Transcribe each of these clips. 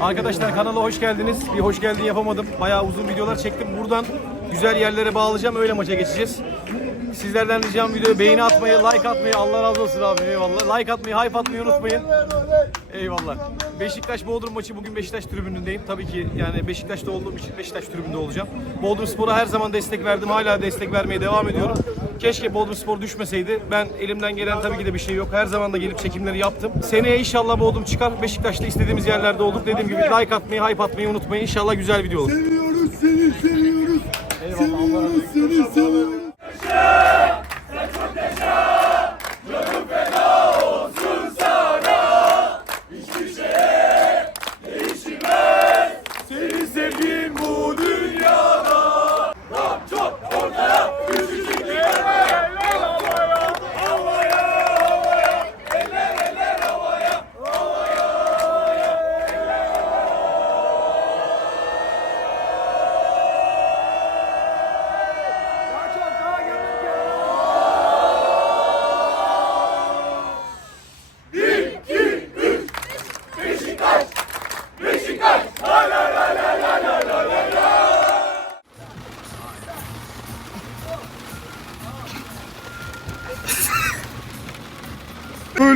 Arkadaşlar kanala hoş geldiniz. Bir hoş geldin yapamadım. Bayağı uzun videolar çektim. Buradan güzel yerlere bağlayacağım. Öyle maça geçeceğiz. Sizlerden ricam videoya beğeni atmayı, like atmayı. Allah razı olsun abi eyvallah. Like atmayı, hype atmayı unutmayın. Eyvallah. Beşiktaş Bodrum maçı bugün Beşiktaş tribünündeyim. Tabii ki yani Beşiktaş'ta olduğum için Beşiktaş tribünde olacağım. Bodrum Spor'a her zaman destek verdim. Hala destek vermeye devam ediyorum. Keşke Bodrum Spor düşmeseydi. Ben elimden gelen tabii ki de bir şey yok. Her zaman da gelip çekimleri yaptım. Seneye inşallah Bodrum çıkar. Beşiktaş'ta istediğimiz yerlerde olduk. Dediğim gibi like atmayı, hype atmayı unutmayın. İnşallah güzel video olur. Seviyoruz seni seviyoruz. Seviyoruz seni seviyoruz.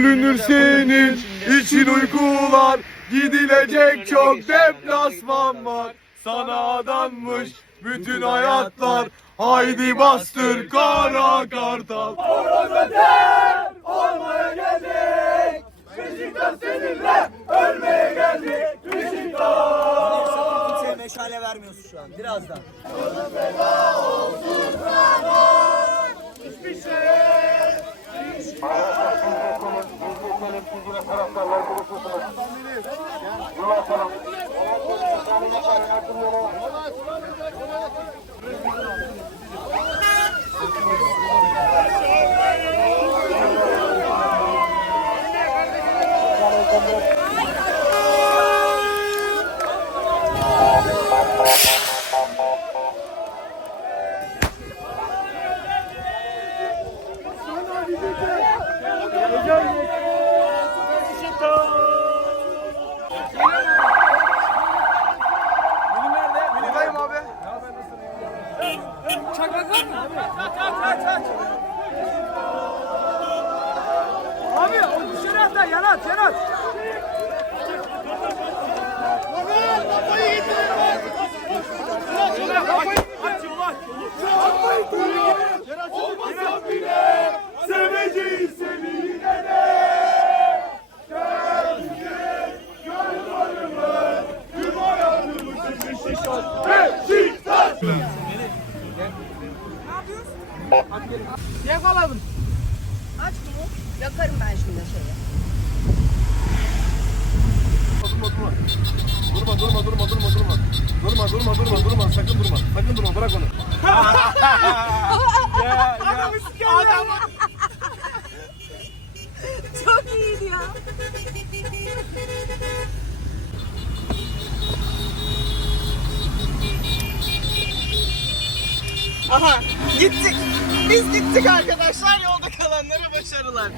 Bölünür senin için uykular. Gidilecek çok deplasman var. Sana adanmış bütün hayatlar. Haydi bastır kara kartal. Kimseye meşale vermiyorsun şu an. Birazdan. আপনার MP গুলো খারাপ করবার কোনো প্রশ্ন Beşiktaş Beşiktaş Aç mı? Yakarım ben şimdi şöyle. Durma durma durma durma durma Durma durma durma durma sakın durma Sakın durma bırak onu Çok iyiydi ya. Aha gittik. Biz gittik arkadaşlar. Yolda kalanlara başarılar.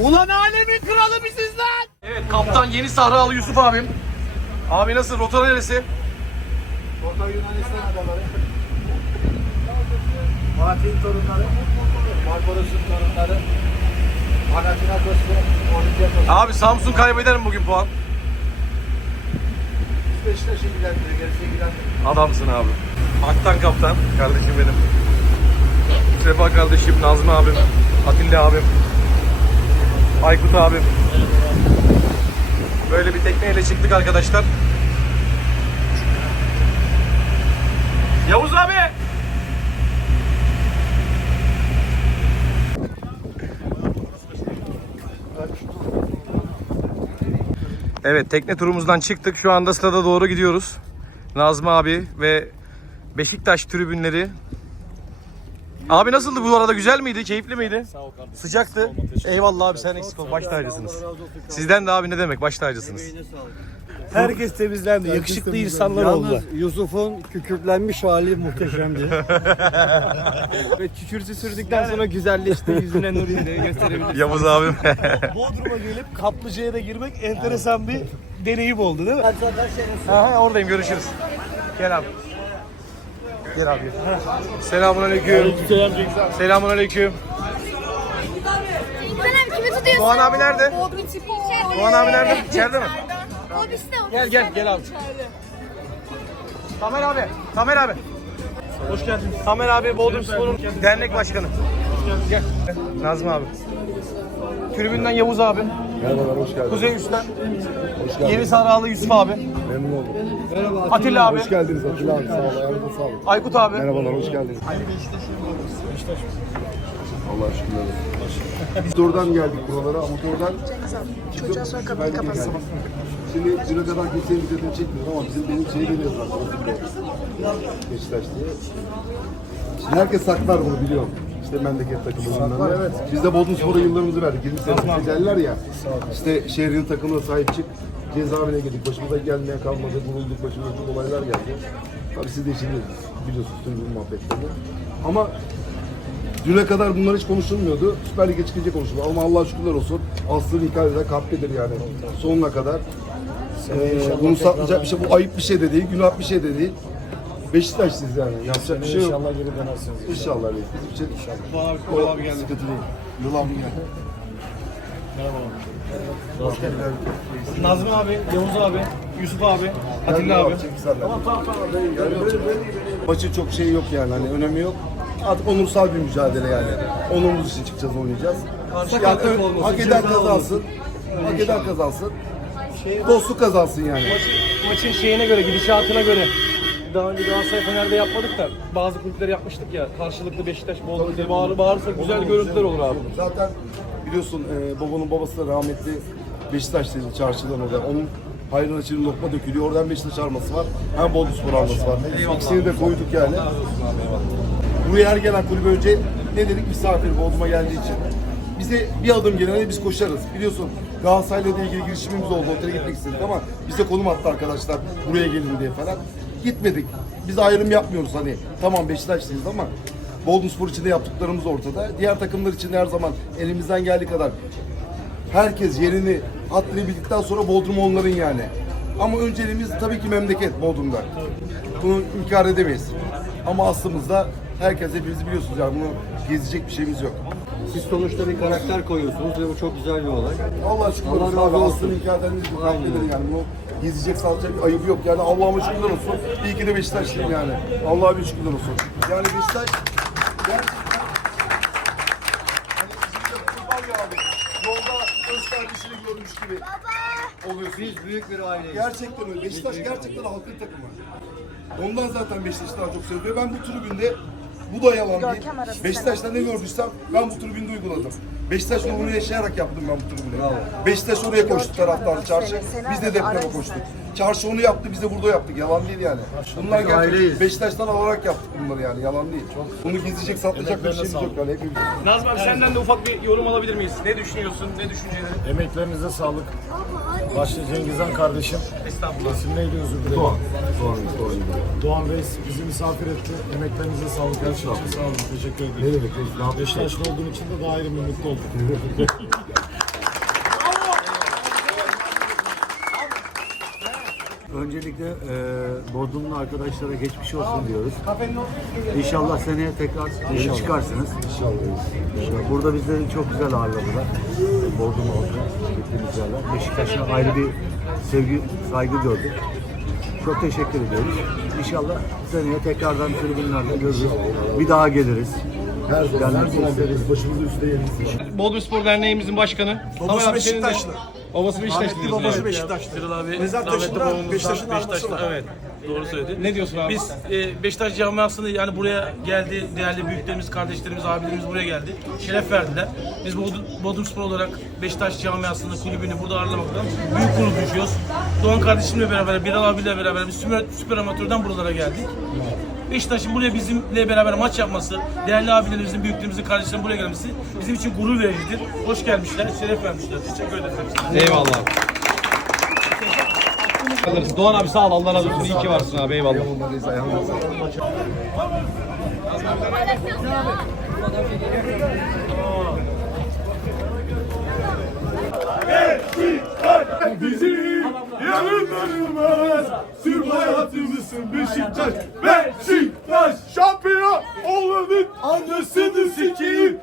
Ulan alemin kralı biziz lan. Evet kaptan Yeni Sahralı Yusuf abim Abi nasıl rota neresi? Orta Yunanistan adaları Fatih'in torunları Barbaros'un torunları Panathinaikos'u Olympiakos Abi Samsun kaybeder mi bugün puan? Beşiktaş'ı ilgilendiriyor gerisi Adamsın abi. Aktan kaptan kardeşim benim. Sefa kardeşim, Nazmi abim, Atilla abim, Aykut abim. Böyle bir tekneyle çıktık arkadaşlar. Yavuz abi! Evet tekne turumuzdan çıktık. Şu anda stada doğru gidiyoruz. Nazmi abi ve Beşiktaş tribünleri. Abi nasıldı bu arada güzel miydi? Keyifli miydi? Sağ ol kardeşim. Sıcaktı. Eyvallah abi sen eksik ol. Baş tacısınız. Sizden de abi ne demek? Baş tacısınız. Herkes temizlendi. Yakışıklı insanlar oldu. Yalnız Yusuf'un kükürtlenmiş hali muhteşemdi. Ve kükürtü sürdükten sonra güzelleşti. Yüzüne nur indi. Gösterebilir. Yavuz abim. Bodrum'a gelip kaplıcaya da girmek enteresan bir deneyim oldu değil mi? Aha, oradayım görüşürüz. Gel abi. Gel abi. Selamun aleyküm. Selamun aleyküm. Selam kimi tutuyorsun? Doğan abi nerede? Doğan abi nerede? İçeride mi? Bizde o. Gel gel gel abi. Tamer abi. Tamer abi. Hoş geldin. Tamer abi Bodrum Spor'un dernek başkanı. Gel. Nazım abi. Tribünden Yavuz abi. Merhabalar, hoş geldiniz. Kuzey Üstten. Hoş geldiniz. Yeni Sahralı Yusuf abi. Memnun oldum. Atilla abi. Hoş geldiniz Atilla abi. Sağ olun. Ayağınıza sağlık. Aykut abi. Merhabalar, hoş geldiniz. Allah şükürler. Biz de oradan geldik buralara, amatörden Çocuğa sonra kapıyı kapatsın. Şimdi düne kadar kimsenin dikkatini çekmiyor ama bizim benim şeyi biliyor zaten. Beşiktaş diye. Şimdi herkes saklar bunu biliyorum. İşte bilmem ne. evet. Biz de Bodrum Spor'a yıllarımızı verdik. 20 sene tecelliler ya. İşte şehrin takımına sahip çık. Cezaevine girdik. Başımıza gelmeye kalmadı. Vurulduk. Başımıza çok olaylar geldi. Tabii siz de şimdi biliyorsunuz tüm bu muhabbetleri. Ama Düne kadar bunlar hiç konuşulmuyordu. Süper Lig'e çıkınca konuşuldu. Ama Allah'a şükürler olsun. Aslı hikayede kalptedir yani. Sonuna kadar. Ee, bunu satmayacak bir şey. Bu ayıp bir şey de değil. Günah bir şey de değil. Beşiktaşlıyız yani. Yapacak bir şey yok. İnşallah geri dönersiniz. İnşallah. Bizim için inşallah. abi, Kural abi geldi. Sıkıntı değil. Yıl abi geldi. Nazım abi, Yavuz abi, Yusuf abi, Atilla abi. Tamam tamam tamam. Yani Maçın çok şeyi yok yani hani önemi yok. Artık onursal bir mücadele yani. Onurumuz için çıkacağız oynayacağız. Yani ön- hak eden kazansın. Hak eden kazansın. Dostluk kazansın yani. Maçın şeyine göre, gidişatına göre. Daha önce Galatasaray Fener'de yapmadık da bazı kulüpler yapmıştık ya. Karşılıklı Beşiktaş, Bolu diye bağır, bağırırsak güzel görüntüler olur abi. Zaten biliyorsun e, babanın babası da rahmetli Beşiktaş'taydı çarşıdan orada. Onun hayrına için lokma dökülüyor. Oradan Beşiktaş arması var. Hem Bodrum arması var. İkisini de koyduk yani. Buraya her gelen kulübe önce ne dedik misafir Bodrum'a geldiği için. Bize bir adım gelene biz koşarız. Biliyorsun Galatasaray'la da ilgili girişimimiz oldu. Otele gitmek istedik ama bize konum attı arkadaşlar buraya gelin diye falan. Gitmedik. Biz ayrım yapmıyoruz hani. Tamam Beşiktaşlıyız ama Bodrum Spor için de yaptıklarımız ortada. Diğer takımlar için her zaman elimizden geldiği kadar herkes yerini haddini bildikten sonra Bodrum onların yani. Ama önceliğimiz tabii ki memleket Bodrum'da. Bunu inkar edemeyiz. Ama aslımızda herkes hepimiz biliyorsunuz yani bunu gezecek bir şeyimiz yok. Siz sonuçta bir karakter koyuyorsunuz ve bu çok güzel bir olay. Allah şükürler Allah olsun razı olsun. Aslını inkar edenimiz bu yani. Bunu gezecek salacak ayıbı yok yani. Allah'ıma şükürler olsun. İyi ki de Beşiktaşlıyım yani. Allah'a bir şükürler olsun. Yani Beşiktaş gerçekten hani bizim de kurban ya abi. Yolda öz kardeşini görmüş gibi oluyorsun. Biz büyük bir aileyiz. Gerçekten öyle. Beşiktaş gerçekten halkın takımı. Ondan zaten Beşiktaş'ı daha çok seviyor. Ben bu tribünde bu da yalan değil. Beşiktaş'ta ne gördüysem ben bu tribünde uyguladım. Beşiktaş ruhunu yaşayarak yaptım ben bu tribünde. Beşiktaş oraya koştu taraftar çarşı. Biz de depreme koştuk. Çarşı onu yaptı, biz de burada yaptık. Yalan değil yani. Bunlar gerçekten Beşiktaş'tan alarak yaptık bunları yani. Yalan değil. Bunu gizleyecek, saklayacak bir şeyimiz yok yani hepimiz. Nazım abi senden de ufak bir yorum alabilir miyiz? Ne düşünüyorsun, ne düşüncelerin? Emeklerinize sağlık. Başta Cengizhan kardeşim. Estağfurullah. İsim neydi özür dilerim. Doğan. Doğan, Doğan. Doğan Reis bizi misafir etti. Emeklerinize sağlık. Her şey için sağ olun. Teşekkür ederim. Ne demek? Ne? Beşiktaşlı olduğum için de daha ayrı bir mutlu oldum. Öncelikle e, Bodrumlu arkadaşlara geçmiş olsun diyoruz. İnşallah seneye tekrar geri çıkarsınız. İnşallah. Burada bizleri çok güzel ağırladılar. Bodrum oldu. Gittiğimiz yerler. Beşiktaş'a ayrı bir sevgi, saygı gördük. Çok teşekkür ediyoruz. İnşallah seneye tekrardan tribünlerde görürüz. Bir daha geliriz. Her zaman, her zaman isteriz. bekleriz. Başımızın üstünde yeriniz. Bodrum Spor Derneğimizin başkanı. Babası Beşiktaşlı. Babası Beşiktaşlı. babası Beşiktaşlı. Kırıl abi Mezar rahmetli babamızdan Beşiktaş'ın arması Beşiktaşlı. var. Evet. Doğru söyledi. Ne diyorsun abi? Biz e, Beşiktaş camiasını yani buraya geldi. Değerli büyüklerimiz, kardeşlerimiz, abilerimiz buraya geldi. Şeref verdiler. Biz Bodrum, Bodrum Spor olarak Beşiktaş camiasını, kulübünü burada ağırlamaktan büyük gurur duyuyoruz. Doğan kardeşimle beraber, Bilal abiyle beraber biz süper, süper amatörden buralara geldik. Beşiktaş'ın buraya bizimle beraber maç yapması, değerli abilerimizin, büyüklerimizin, kardeşlerimizin buraya gelmesi bizim için gurur vericidir. Hoş gelmişler, şeref vermişler. Teşekkür ederiz. Eyvallah. Alırız. Doğan abi sağ ol. Allah razı olsun. İyi ki varsın abi. Eyvallah. Bizim yarınlarımız Tüm hayatımızın Beşiktaş Beşiktaş Şampiyon olanın anasını sikeyim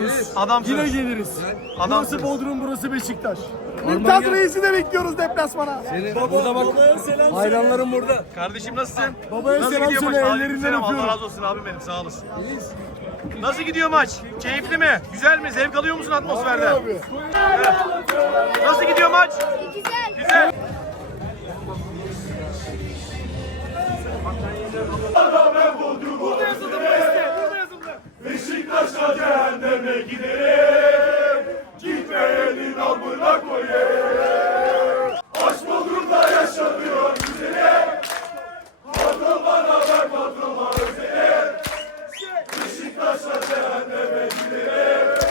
bekliyoruz. Adam Yine geliriz. Adam burası Bodrum, burası Beşiktaş. Mümtaz Reis'i de bekliyoruz deplasmana. Baba, burada bak. Babaya selam Hayranlarım burada. Kardeşim nasılsın? Babaya Nasıl selam gidiyor söyle, maç? Ellerinden selam. Allah razı olsun abim benim sağ olasın. Nasıl gidiyor maç? Keyifli mi? Güzel mi? Zevk alıyor musun atmosferden? Nasıl gidiyor maç? Güzel. cehenneme gidelim. Gitmeyenin amına koyayım. Aşk Bodrum'da yaşanıyor güzelim Kadın bana ver kadınla özelim Beşiktaş'a cehenneme gidelim.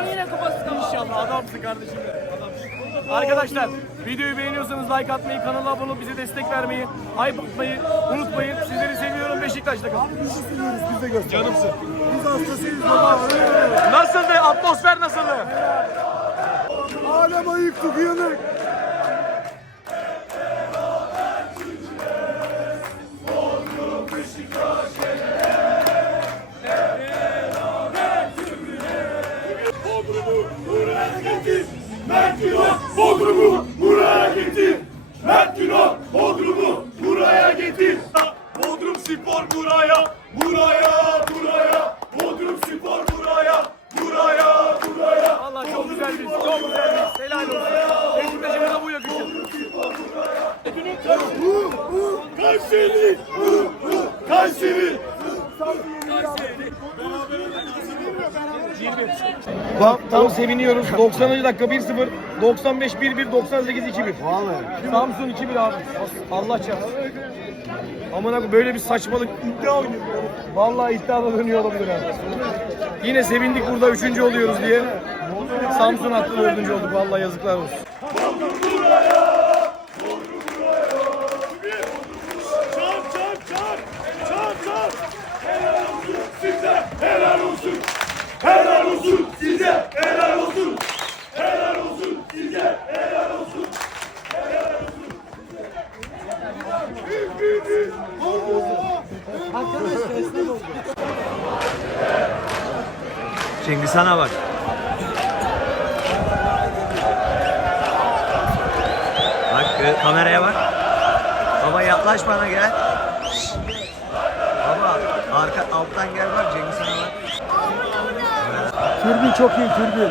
sonra yine kupası tamam. Adamsın kardeşim. Adamsın. Arkadaşlar videoyu beğeniyorsanız like atmayı, kanala abone olup bize destek vermeyi, hype atmayı unutmayın. Sizleri seviyorum Beşiktaş'ta kalın. Seviyoruz, biz de göster. Canımsın. Biz hastasıyız baba. Nasıldı? Atmosfer nasıldı? Alem ayıktık uyanık. Buraya, buraya, buraya. Bodrum Spor buraya, buraya, buraya. Vallahi çok güzel bir, çok güzel bir. Helal olsun. Beşiktaş'ıma bu yakışır. Kayseri, Kayseri. Tam, tam seviniyoruz. 90. dakika 1-0, 95 1-1, 98 2-1. Vallahi. Samsun 2-1 abi. Allah çarpsın. Koyayım böyle bir saçmalık iddia oynuyor. Vallahi iddiada dönüyor olabilir abi. Yine sevindik burada üçüncü oluyoruz diye. Samsun attı dördüncü olduk. Vallahi yazıklar olsun. Çar, çar, çar. Çar, çar. Helal olsun size, helal olsun. Helal olsun size, helal olsun. Helal olsun size, helal olsun. Han'a bak. Bak e, kameraya bak. Baba yaklaş bana gel. Şşş. Baba arka alttan gel bak Cengiz Han'a bak. Türbün çok iyi türbün.